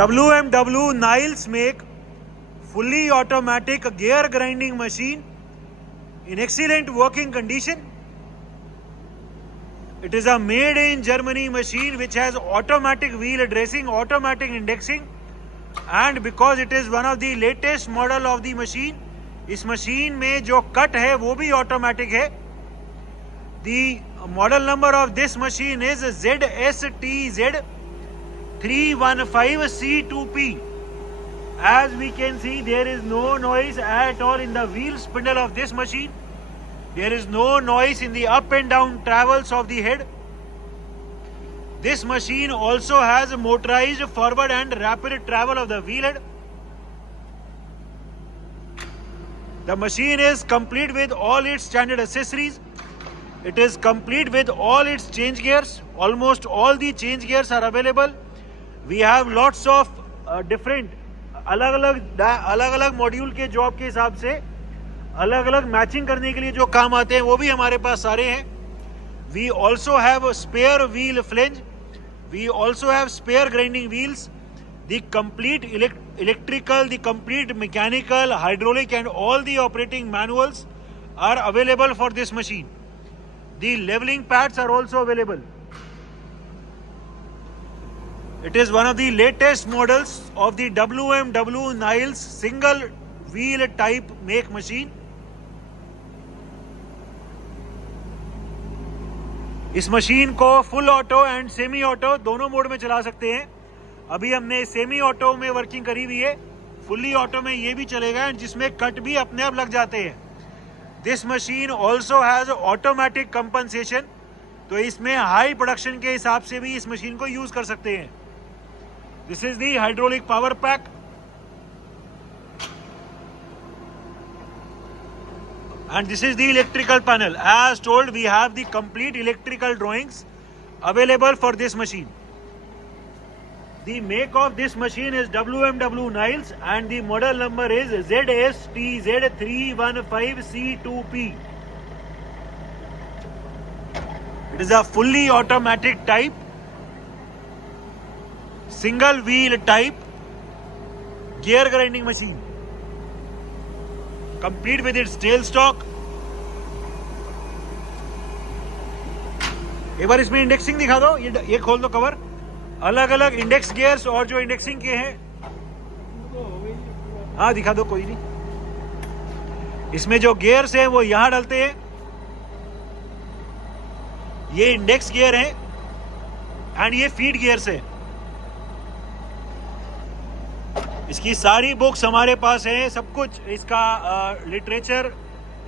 WMW Niles make fully automatic gear grinding machine in excellent working condition. It is a made in Germany machine which has automatic wheel dressing, automatic indexing, and because it is one of the latest model of the machine, इस machine में जो cut है वो भी automatic है. The model number of this machine is ZSTZ 315C2P. As we can see, there is no noise at all in the wheel spindle of this machine. There is no noise in the up and down travels of the head. This machine also has motorized forward and rapid travel of the wheel head. The machine is complete with all its standard accessories. It is complete with all its change gears. Almost all the change gears are available. We have lots of different अलग-अलग module के job के हिसाब से अलग-अलग matching करने के लिए जो काम आते हैं वो भी हमारे पास सारे हैं. We also have a spare wheel flange. We also have spare grinding wheels. The complete electrical, the complete mechanical, hydraulic and all the operating manuals are available for this machine. The leveling pads are also available. It is one of the latest models of the WMW Niles single wheel type make machine. इस machine को full auto and semi auto दोनों mode में चला सकते हैं. अभी हमने semi auto में वर्किंग करी हुई है. फुल्ली ऑटो में ये भी चलेगा एंड जिसमें कट भी अपने आप लग जाते हैं. This machine also has automatic compensation. तो इसमें हाई प्रोडक्शन के हिसाब से भी इस मशीन को यूज कर सकते हैं. This is the hydraulic power pack. And this is the electrical panel. As told, we have the complete electrical drawings available for this machine. The make of this machine is WMW Niles and the model number is ZSTZ315C2P. It is a fully automatic type, single wheel type gear grinding machine. Complete with its tail stock. एक बार इसमें indexing दिखा दो. ये खोल दो cover. अलग अलग index gears और जो इंडेक्सिंग के हैं हाँ दिखा दो, कोई नहीं. इसमें जो गियर्स हैं वो यहां डालते हैं. ये इंडेक्स गियर है एंड ये फीड गियर्स है. इसकी सारी बुक्स हमारे पास है. सब कुछ इसका लिटरेचर,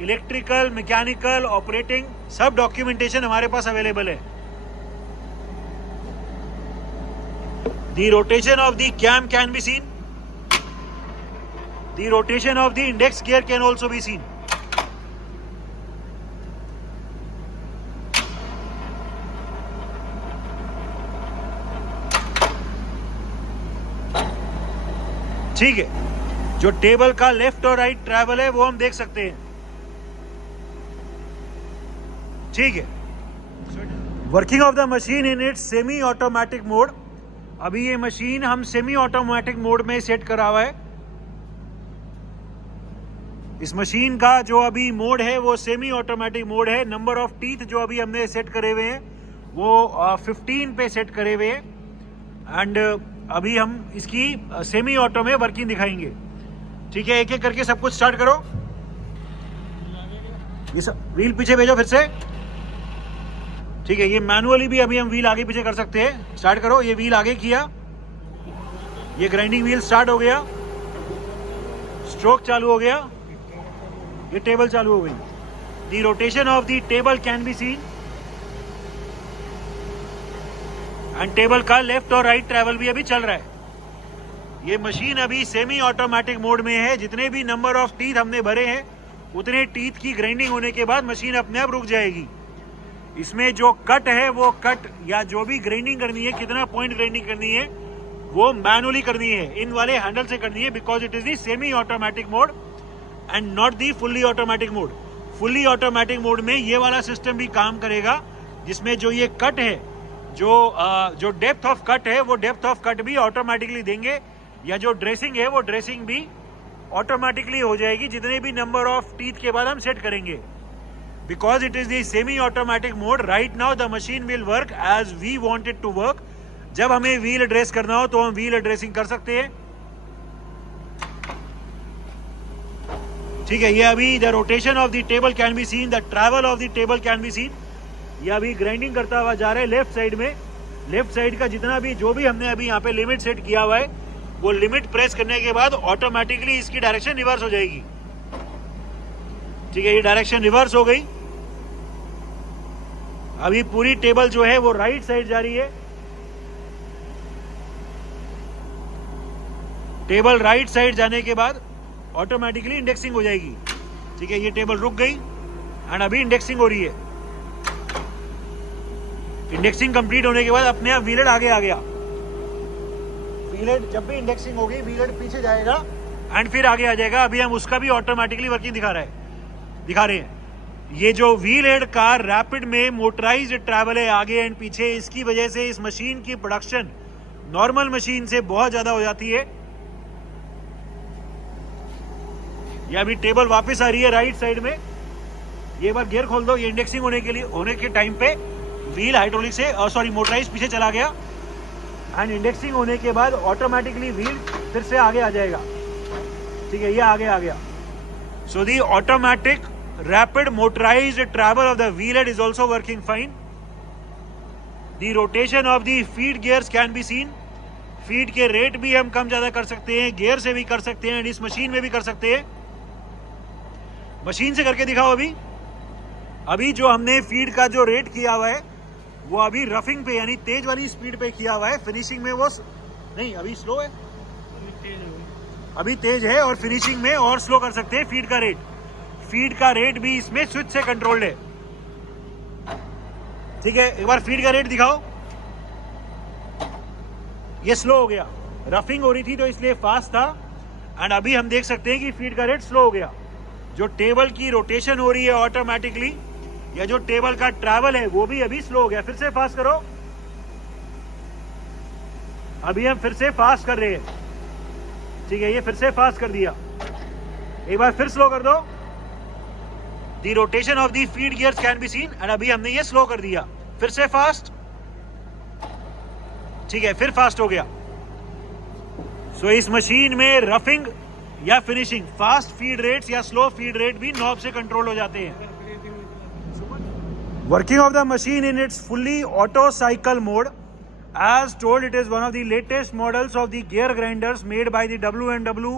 इलेक्ट्रिकल, मैकेनिकल, ऑपरेटिंग सब डॉक्यूमेंटेशन हमारे पास अवेलेबल है. The rotation of the cam can be seen. The rotation of the index gear can also be seen. ठीक है. जो टेबल का लेफ्ट और राइट ट्रैवल है वो हम देख सकते हैं. ठीक है. Working of the machine in its semi automatic mode. अभी ये मशीन हम सेमी ऑटोमेटिक मोड में सेट करा हुआ है. इस मशीन का जो अभी मोड है वो सेमी ऑटोमेटिक मोड है. नंबर ऑफ टीथ जो अभी हमने सेट करे हुए हैं वो 15 पे सेट करे हुए हैं एंड अभी हम इसकी सेमी ऑटो में वर्किंग दिखाएंगे. ठीक है. एक एक करके सब कुछ स्टार्ट करो. ये सब व्हील पीछे भेजो फिर से. ठीक है. ये मैनुअली भी अभी हम व्हील आगे पीछे कर सकते हैं. स्टार्ट करो. ये व्हील आगे किया, ये ग्राइंडिंग व्हील स्टार्ट हो गया, स्ट्रोक चालू हो गया, ये टेबल चालू हो गई. The rotation of the table can be seen and table का लेफ्ट और राइट ट्रैवल भी अभी चल रहा है. ये मशीन अभी सेमी ऑटोमेटिक मोड में है. जितने भी नंबर ऑफ टीथ हमने भरे हैं उतने टीथ की ग्राइंडिंग होने के बाद मशीन अपने आप रुक जाएगी. इसमें जो कट है वो कट या जो भी ग्राइंडिंग करनी है, कितना पॉइंट ग्राइंडिंग करनी है वो मैनुअली करनी है. इन वाले हैंडल से करनी है because it is the semi automatic mode and not the fully automatic mode. Fully automatic mode में ये वाला सिस्टम भी काम करेगा जिसमें जो ये कट है जो डेप्थ ऑफ कट है वो डेप्थ ऑफ कट भी ऑटोमेटिकली देंगे, या जो ड्रेसिंग है वो ड्रेसिंग भी ऑटोमेटिकली हो जाएगी जितने भी नंबर ऑफ टीथ के बाद हम सेट करेंगे। Because it is the semi automatic mode, right now the machine will work as we want it to work. जब हमें व्हील एड्रेस करना हो तो हम व्हील एड्रेसिंग कर सकते हैं। ठीक है, ये अभी the rotation of the table can be scene, the travel of the table can be scene. ये अभी ग्राइंडिंग करता हुआ जा रहा है लेफ्ट साइड में। लेफ्ट साइड का जितना भी जो भी हमने अभी यहाँ पे लिमिट सेट किया हुआ है वो लिमिट प्रेस करने के बाद ऑटोमेटिकली इसकी डायरेक्शन रिवर्स हो जाएगी। ठीक है, ये डायरेक्शन रिवर्स हो गई। अभी पूरी टेबल जो है वो राइट साइड जा रही है। टेबल राइट साइड जाने के बाद ऑटोमेटिकली इंडेक्सिंग हो जाएगी। ठीक है, ये टेबल रुक गई एंड अभी इंडेक्सिंग हो रही है। इंडेक्सिंग कंप्लीट होने के बाद अपने आप व्हील हेड आगे आ गया। व्हील हेड जब भी इंडेक्सिंग होगी व्हील हेड पीछे जाएगा एंड फिर आगे आ जाएगा। अभी हम उसका भी ऑटोमेटिकली वर्किंग दिखा रहे हैं। ये जो व्हील हेड का रैपिड में मोटराइज्ड ट्रैवल है आगे एंड पीछे, इसकी वजह से इस मशीन की प्रोडक्शन नॉर्मल मशीन से बहुत ज्यादा हो जाती है। ये अभी टेबल वापस आ रही है राइट साइड में। ये बार गियर खोल दो। ये इंडेक्सिंग होने के टाइम पे व्हील हाइड्रोलिक से मोटराइज पीछे चला गया एंड इंडेक्सिंग होने के बाद ऑटोमेटिकली व्हील फिर से आगे आ जाएगा। ठीक है, ये आगे आ गया। So the automatic rapid motorised travel of the wheel head is also working fine. The rotation of the feed gears can be seen. Feed के रेट भी हम कम ज्यादा कर सकते हैं, गियर से भी कर सकते हैं एंड इस मशीन में भी कर सकते हैं। मशीन से करके दिखाओ। अभी जो हमने फीड का जो रेट किया हुआ है वो अभी रफिंग पे यानी तेज वाली स्पीड पे किया हुआ है। फिनिशिंग में वो नहीं, अभी स्लो है, अभी तेज है और फिनिशिंग में और स्लो कर सकते हैं। फीड का रेट भी इसमें स्विच से कंट्रोल्ड है। ठीक है, एक बार फीड का रेट दिखाओ। ये स्लो हो गया, रफिंग हो रही थी तो इसलिए फास्ट था एंड अभी हम देख सकते हैं कि फीड का रेट स्लो हो गया। जो टेबल की रोटेशन हो रही है ऑटोमेटिकली या जो टेबल का ट्रैवल है वो भी अभी स्लो हो गया। फिर से फास्ट करो। अभी हम फिर से फास्ट कर रहे हैं। ठीक है, ये फिर से फास्ट कर दिया। एक बार फिर स्लो कर दो। The rotation of the feed gears can be seen and अभी हमने ये स्लो कर दिया। फिर से फास्ट। ठीक है, फिर फास्ट हो गया। सो इस मशीन में रफिंग या फिनिशिंग, फास्ट फीड रेट्स या स्लो फीड रेट भी नॉब से कंट्रोल हो जाते हैं। Working of the machine in its fully auto cycle mode, as told, it is one of the latest models of the gear grinders made by the W&W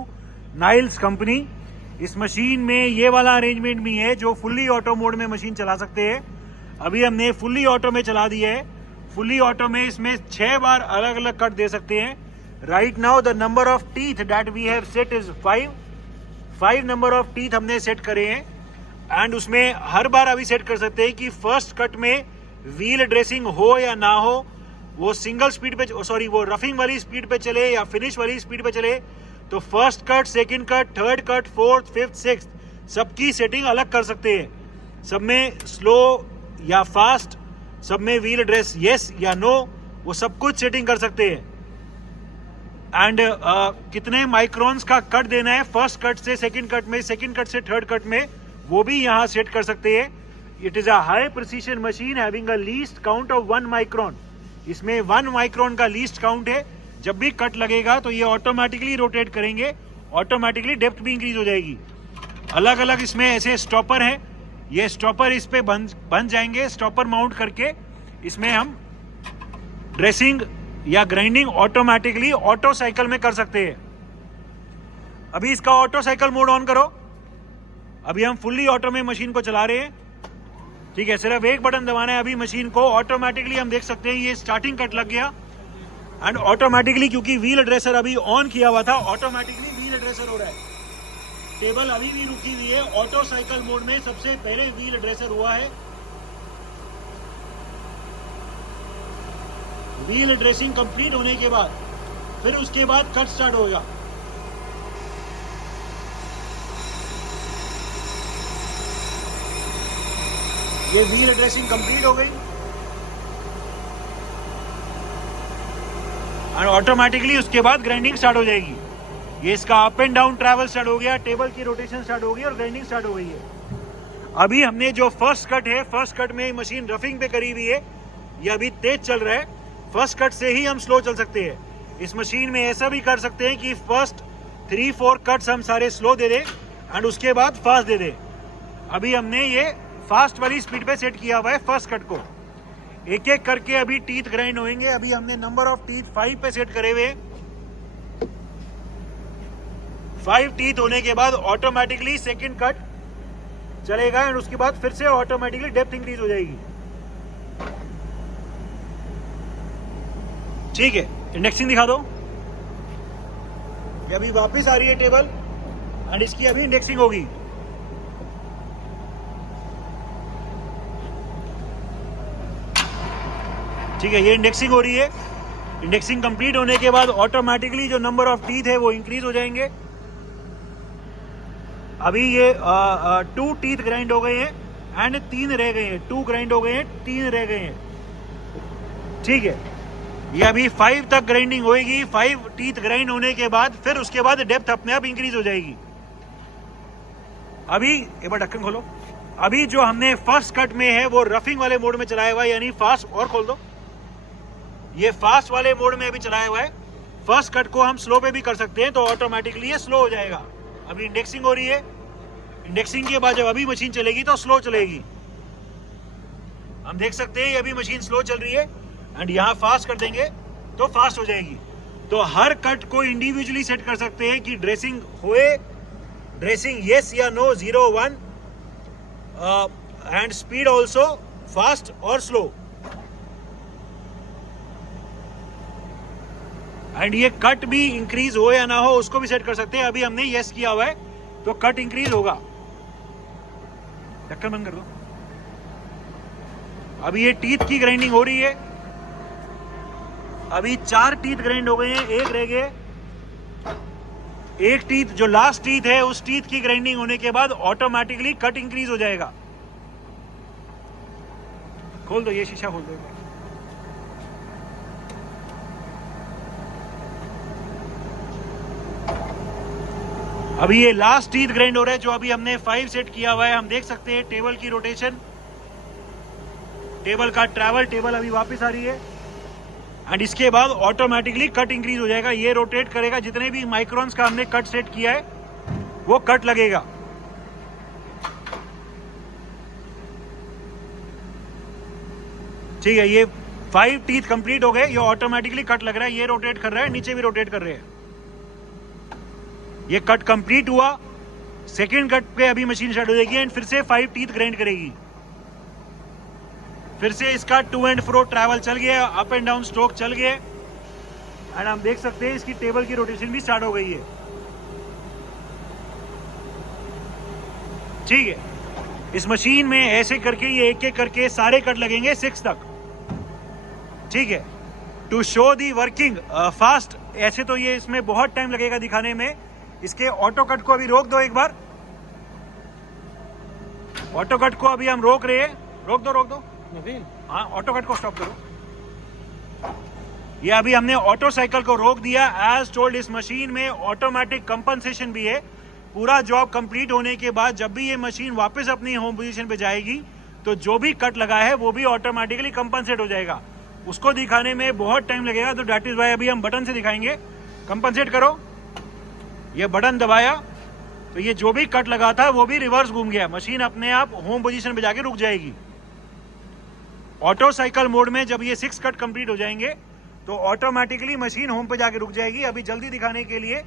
Niles company. इस machine में ये वाला arrangement भी है जो fully auto mode में machine चला सकते हैं। अभी हमने फुल्ली ऑटो में चला दिया है। फुल्ली ऑटो में इसमें 6 बार अलग अलग कट दे सकते हैं। Right now the number of teeth that we have set is 5 number of teeth हमने सेट करे हैं एंड उसमें हर बार अभी सेट कर सकते हैं कि फर्स्ट कट में व्हील ड्रेसिंग हो या ना हो, वो सिंगल स्पीड पे वो रफिंग वाली स्पीड पे चले या फिनिश वाली स्पीड पे चले। तो first cut, second cut, third cut, fourth, fifth, sixth सबकी सेटिंग अलग कर सकते हैं। सब में स्लो या फास्ट, सब में व्हील ड्रेस यस या नो, वो सब कुछ सेटिंग कर सकते हैं। एंड कितने माइक्रोन्स का कट देना है फर्स्ट कट से सेकंड कट में, सेकंड कट से थर्ड कट में, वो भी यहाँ सेट कर सकते हैं। It is a high precision machine having a least count of 1 micron. इसमें 1 माइक्रोन का लीस्ट काउंट है। जब भी कट लगेगा तो ये ऑटोमेटिकली रोटेट करेंगे, ऑटोमेटिकली डेप्थ भी इंक्रीज हो जाएगी। अलग अलग इसमें ऐसे स्टॉपर हैं, ये स्टॉपर इस पे बन जाएंगे। स्टॉपर माउंट करके इसमें हम ड्रेसिंग या ग्राइंडिंग ऑटोमेटिकली ऑटो साइकिल में कर सकते हैं। अभी इसका ऑटो साइकिल मोड ऑन करो। अभी हम फुल्ली ऑटो में मशीन को चला रहे हैं। ठीक है, सिर्फ एक बटन दबाना है। अभी मशीन को ऑटोमेटिकली हम देख सकते हैं ये स्टार्टिंग कट लग गया एंड ऑटोमेटिकली, क्योंकि व्हील ड्रेसर अभी ऑन किया हुआ था, ऑटोमेटिकली व्हील ड्रेसर हो रहा है। टेबल अभी भी रुकी हुई है। ऑटो साइकिल मोड में सबसे पहले व्हील ड्रेसर हुआ है। व्हील ड्रेसिंग कंप्लीट होने के बाद फिर उसके बाद कट स्टार्ट होगा। ये व्हील ड्रेसिंग कंप्लीट हो गई। और ऑटोमेटिकली उसके बाद ग्राइंडिंग स्टार्ट हो जाएगी। ये इसका up and down travel start हो गया, टेबल की रोटेशन स्टार्ट हो गई और ग्राइंडिंग स्टार्ट हो गई है। अभी हमने जो फर्स्ट कट है, फर्स्ट कट में मशीन रफिंग पे करी हुई है, ये अभी तेज चल रहा है। फर्स्ट कट से ही हम स्लो चल सकते हैं। इस मशीन में ऐसा भी कर सकते हैं कि फर्स्ट 3-4 कट्स हम सारे स्लो दे दें एंड उसके बाद फास्ट दे दें। अभी हमने ये फास्ट वाली स्पीड पे सेट किया हुआ है फर्स्ट कट को। एक एक करके अभी टीथ ग्राइंड होंगे। अभी हमने नंबर ऑफ टीथ 5 पे सेट करे हुए। 5 टीथ होने के बाद ऑटोमेटिकली सेकंड कट चलेगा एंड उसके बाद फिर से ऑटोमेटिकली डेप्थ इंक्रीज हो जाएगी। ठीक है, इंडेक्सिंग दिखा दो। ये अभी वापस आ रही है टेबल एंड इसकी अभी इंडेक्सिंग होगी। ठीक है, ये इंडेक्सिंग हो रही है। इंडेक्सिंग कंप्लीट होने के बाद ऑटोमेटिकली जो नंबर ऑफ टीथ है वो इंक्रीज हो जाएंगे। अभी ये 2 टीथ ग्राइंड हो गए हैं एंड 3 रह गए हैं। 2 ग्राइंड हो गए हैं, 3 रह गए हैं। ठीक है, ये अभी 5 तक ग्राइंडिंग होएगी। 5 टीथ ग्राइंड होने के बाद फिर उसके बाद डेप्थ अपने आप इंक्रीज हो जाएगी। अभी एक बार ढक्कन खोलो। अभी जो हमने फर्स्ट कट में है वो रफिंग वाले मोड में चलाया हुआ है, यानी फास्ट। और खोल दो। ये फास्ट वाले मोड में अभी चलाया हुआ है। फर्स्ट कट को हम स्लो पे भी कर सकते हैं तो ऑटोमेटिकली ये स्लो हो जाएगा। अभी इंडेक्सिंग हो रही है। इंडेक्सिंग के बाद जब अभी मशीन चलेगी तो स्लो चलेगी। हम देख सकते हैं ये अभी मशीन स्लो चल रही है एंड यहाँ फास्ट कर देंगे तो फास्ट हो जाएगी। तो हर कट को इंडिविजुअली सेट कर सकते हैं कि ड्रेसिंग होए, ड्रेसिंग यस या no, 0 1 and speed also fast और स्लो। एंड ये कट भी इंक्रीज हो या ना हो उसको भी सेट कर सकते हैं। अभी हमने यस किया हुआ है तो कट इंक्रीज होगा। ढक्कन बंद कर दो। अभी ये टीथ की ग्राइंडिंग हो रही है। अभी 4 टीथ ग्राइंड हो गए हैं, 1 रह गए। 1 टीथ जो लास्ट टीथ है उस टीथ की ग्राइंडिंग होने के बाद ऑटोमेटिकली कट इंक्रीज हो जाएगा। खोल दो, ये शीशा खोल दो। अभी ये लास्ट टीथ ग्राइंड हो रहा है जो अभी हमने 5 सेट किया हुआ है। हम देख सकते हैं टेबल की रोटेशन, टेबल का ट्रैवल, टेबल अभी वापस आ रही है एंड इसके बाद ऑटोमेटिकली कट इंक्रीज हो जाएगा। ये रोटेट करेगा, जितने भी माइक्रोन्स का हमने कट सेट किया है वो कट लगेगा। ठीक है, ये 5 टीथ कंप्लीट हो गए। ये ऑटोमेटिकली कट लग रहा है। ये रोटेट कर रहा है, नीचे भी रोटेट कर रहे हैं। ये कट कंप्लीट हुआ। सेकंड कट पे अभी मशीन स्टार्ट हो जाएगी एंड फिर से 5 टीथ ग्राइंड करेगी। फिर से इसका टू एंड फ्रो ट्रैवल चल गया, अप एंड डाउन स्ट्रोक चल गए एंड हम देख सकते हैं इसकी टेबल की रोटेशन भी स्टार्ट हो गई है। ठीक है, इस मशीन में ऐसे करके ये एक एक करके सारे कट लगेंगे 6 तक। ठीक है, to show the working fast. ऐसे तो ये इसमें बहुत टाइम लगेगा दिखाने में। इसके ऑटो कट को अभी रोक दो एक बार। ऑटो कट को अभी हम रोक रहे हैं। रोक दो। हाँ, ऑटो कट को स्टॉप करो। ये अभी हमने ऑटो साइकिल को रोक दिया। एज टोल्ड, इस मशीन में ऑटोमेटिक कंपनसेशन भी है। पूरा जॉब कंप्लीट होने के बाद जब भी ये मशीन वापस अपनी होम पोजीशन पे जाएगी तो जो भी कट लगा है वो भी ऑटोमेटिकली कंपनसेट हो जाएगा। उसको दिखाने में बहुत टाइम लगेगा तो दैट इज वाई अभी हम बटन से दिखाएंगे। कंपनसेट करो। ये बटन दबाया तो ये जो भी कट लगा था वो भी रिवर्स घूम गया। मशीन अपने आप होम पोजीशन पे जाके रुक जाएगी। ऑटो साइकिल मोड में जब ये 6 कट कंप्लीट हो जाएंगे तो ऑटोमेटिकली मशीन होम पे जाके रुक जाएगी। अभी जल्दी दिखाने के लिए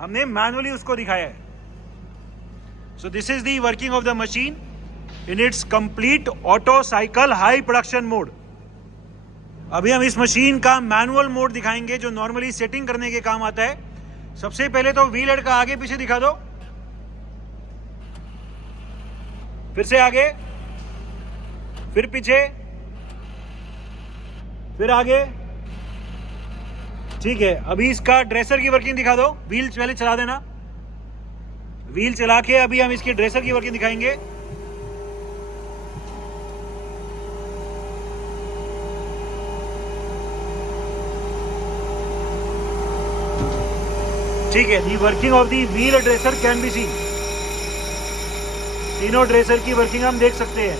हमने मैनुअली उसको दिखाया है। So this is the working of the machine in its complete auto cycle high production mode. अभी हम इस मशीन का मैनुअल मोड दिखाएंगे जो नॉर्मली सेटिंग करने के काम आता है। सबसे पहले तो व्हील हेड का आगे पीछे दिखा दो, फिर से आगे, फिर पीछे, फिर आगे। ठीक है, अभी इसका ड्रेसर की वर्किंग दिखा दो। व्हील पहले चला देना। व्हील चला के अभी हम इसकी ड्रेसर की वर्किंग दिखाएंगे। ठीक है, the working of the wheel dresser can be scene. तीनों ड्रेसर की वर्किंग हम देख सकते हैं।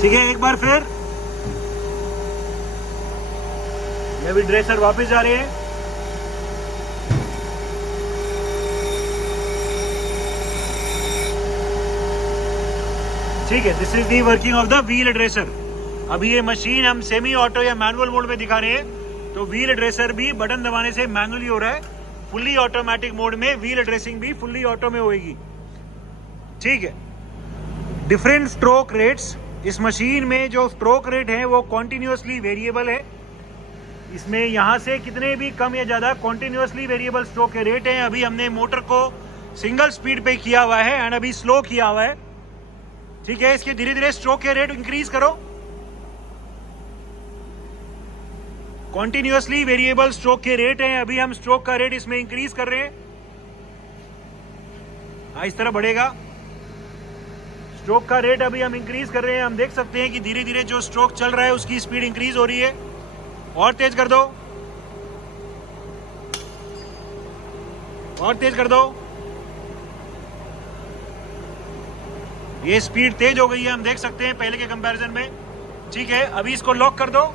ठीक है, एक बार फिर ये भी ड्रेसर वापस जा रहे हैं। ठीक है, this is the working of the wheel dresser. अभी ये मशीन हम सेमी ऑटो या मैनुअल मोड में दिखा रहे हैं, तो व्हील ड्रेसर भी बटन दबाने से मैनुअली हो रहा है। फुल्ली ऑटोमेटिक मोड में व्हील ड्रेसिंग भी फुल्ली ऑटो में होगी। ठीक है, डिफरेंट स्ट्रोक रेट्स। इस मशीन में जो स्ट्रोक रेट है वो कॉन्टिन्यूसली वेरिएबल है। इसमें यहाँ से कितने भी कम या ज़्यादा कॉन्टिन्यूसली वेरिएबल स्ट्रोक के रेट हैं। अभी हमने मोटर को सिंगल स्पीड पे किया हुआ है एंड अभी स्लो किया हुआ है। ठीक है, इसके धीरे धीरे स्ट्रोक के रेट इंक्रीज करो। कॉन्टिन्यूसली वेरिएबल स्ट्रोक के रेट हैं, अभी हम स्ट्रोक का रेट इसमें इंक्रीज कर रहे हैं। हाँ, इस तरह बढ़ेगा। स्ट्रोक का रेट अभी हम इंक्रीज कर रहे हैं। हम देख सकते हैं कि धीरे धीरे जो स्ट्रोक चल रहा है उसकी स्पीड इंक्रीज हो रही है। और तेज कर दो, और तेज कर दो। ये स्पीड तेज हो गई है, हम देख सकते हैं पहले के कंपैरिजन में। ठीक है, अभी इसको लॉक कर दो।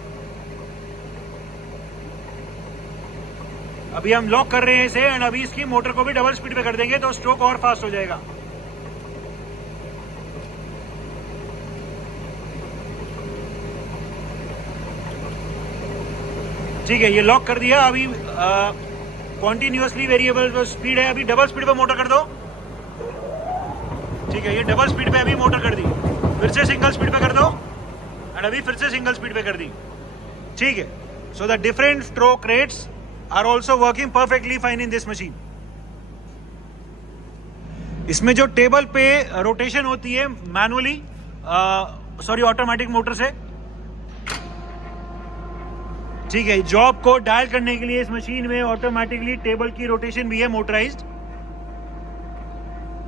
अभी हम लॉक कर रहे हैं इसे एंड अभी इसकी मोटर को भी डबल स्पीड पे कर देंगे तो स्ट्रोक और फास्ट हो जाएगा। ठीक है, ये लॉक कर दिया। अभी कॉन्टिन्यूसली वेरिएबल जो स्पीड है, अभी डबल स्पीड पे मोटर कर दो। ठीक है, ये डबल स्पीड पे अभी मोटर कर दी। फिर से सिंगल स्पीड पे कर दो एंड अभी फिर से सिंगल स्पीड पे कर दी। ठीक है, so the different stroke rates are also working perfectly fine in this machine. इसमें जो टेबल पे रोटेशन होती है मैनुअली, सॉरी ऑटोमेटिक मोटर से। ठीक है, जॉब को डायल करने के लिए इस मशीन में ऑटोमेटिकली टेबल की रोटेशन भी है motorised.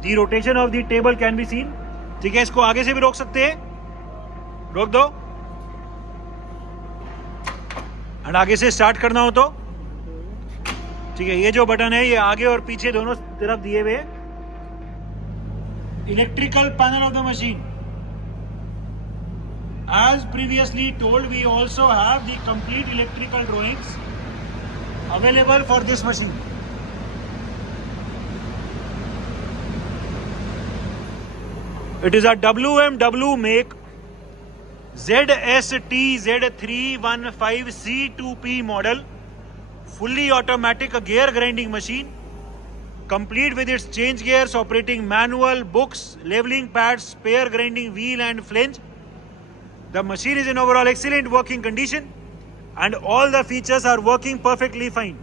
The rotation of the table can be scene. ठीक है, इसको आगे से भी रोक सकते हैं, रोक दो एंड आगे से स्टार्ट करना हो तो। ठीक है, ये जो बटन है ये आगे और पीछे दोनों तरफ दिए हुए। Electrical panel of the machine. As previously told, we also have the complete electrical drawings available for this machine. It is a WMW make ZSTZ315C2P model, fully automatic gear grinding machine, complete with its change gears, operating manual, books, leveling pads, spare grinding wheel and flange. The machine is in overall excellent working condition and all the features are working perfectly fine.